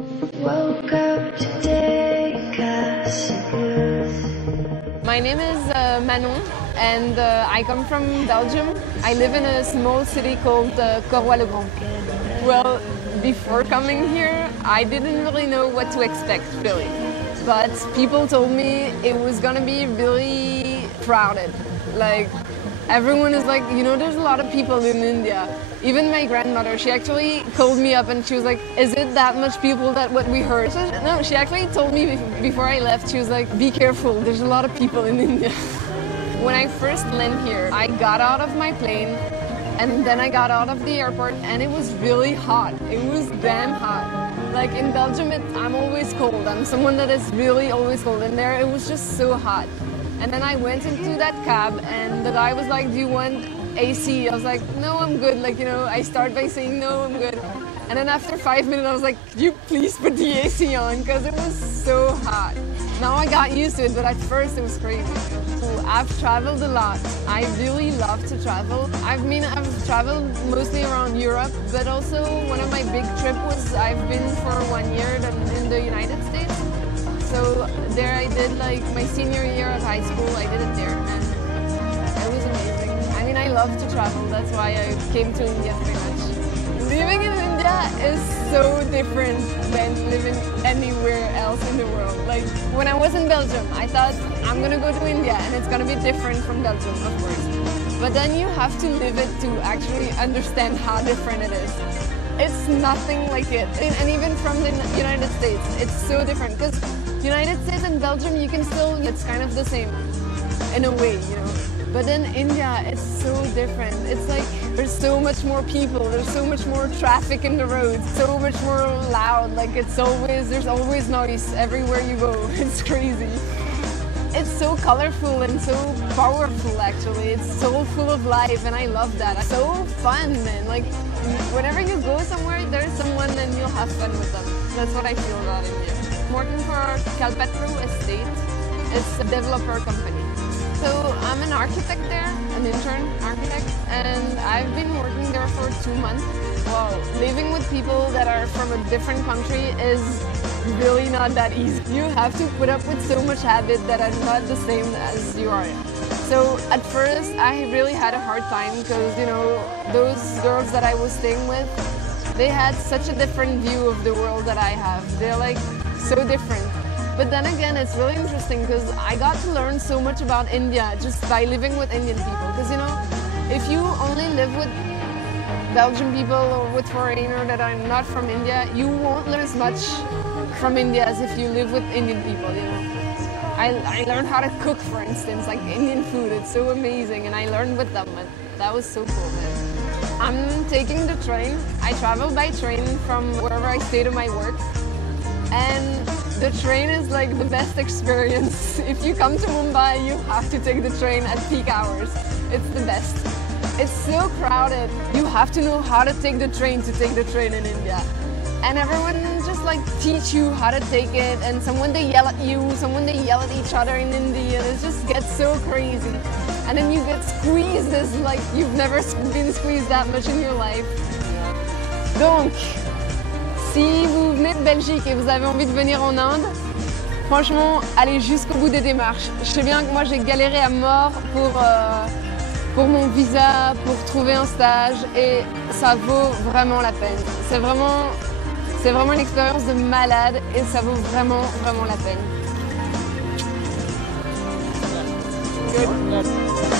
Woke up today, My name is Manon and I come from Belgium. I live in a small city called Corroy-le-Grand. Well, before coming here, I didn't really know what to expect, really. But people told me it was gonna be really crowded. Like, everyone is like, you know, there's a lot of people in India. Even my grandmother, she actually called me up and she was like, is it that much people that what we heard? No, she actually told me before I left, she was like, be careful, there's a lot of people in India. When I first landed here, I got out of my plane and then I got out of the airport and it was really hot. It was damn hot. Like in Belgium, I'm always cold. I'm someone that is really always cold. And there it was just so hot. And then I went into that cab and the guy was like, do you want AC? I was like, no, I'm good. Like, you know, I start by saying, no, I'm good. And then after 5 minutes, I was like, could you please put the AC on? Because it was so hot. Now I got used to it, but at first it was crazy. So I've traveled a lot. I really love to travel. I've traveled mostly around Europe, but also one of my big trips was I've been for 1 year in the United States. So there I did like my senior year of high school, I did it there and it was amazing. I mean, I love to travel, that's why I came to India pretty much. Living in India is so different than living anywhere else in the world. Like when I was in Belgium, I thought I'm gonna go to India and it's gonna be different from Belgium, of course. But then you have to live it to actually understand how different it is. It's nothing like it. And even from the United States, it's so different. Because United States and Belgium, you can still, it's kind of the same in a way, you know. But in India, it's so different. It's like there's so much more people, there's so much more traffic in the roads, so much more loud. Like there's always noise everywhere you go. It's crazy. It's so colorful and so powerful actually. It's so full of life and I love that. It's so fun, man. Like whenever you go somewhere, there's someone and you'll have fun with them. That's what I feel about India. I'm working for Kalpataru estate. It's a developer company. So I'm an architect there, an intern architect, and I've been working there for 2 months. Well, living with people that are from a different country is really not that easy. You have to put up with so much habit that are not the same as you are. So at first I really had a hard time because, you know, those girls that I was staying with, they had such a different view of the world that I have. They're like so different. But then again, it's really interesting because I got to learn so much about India just by living with Indian people. Because, you know, if you only live with Belgian people or with foreigners that are not from India, you won't learn as much from India as if you live with Indian people, you know. I learned how to cook, for instance, like Indian food. It's so amazing, and I learned with them, and that was so cool, man. I'm taking the train. I travel by train from wherever I stay to my work, and the train is like the best experience. If you come to Mumbai, you have to take the train at peak hours. It's the best. It's so crowded. You have to know how to take the train in India. And everyone just like teach you how to take it, and someone they yell at you, someone they yell at each other in India, and it just gets so crazy. And then you get squeezed as like you've never been squeezed that much in your life. Donc, si vous venez de Belgique et vous avez envie de venir en Inde, franchement, allez jusqu'au bout des démarches. Je sais bien que moi j'ai galéré à mort pour mon visa, pour trouver un stage, et ça vaut vraiment la peine. C'est vraiment une expérience de malade et ça vaut vraiment, vraiment la peine. Good.